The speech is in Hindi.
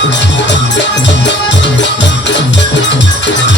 Thank you.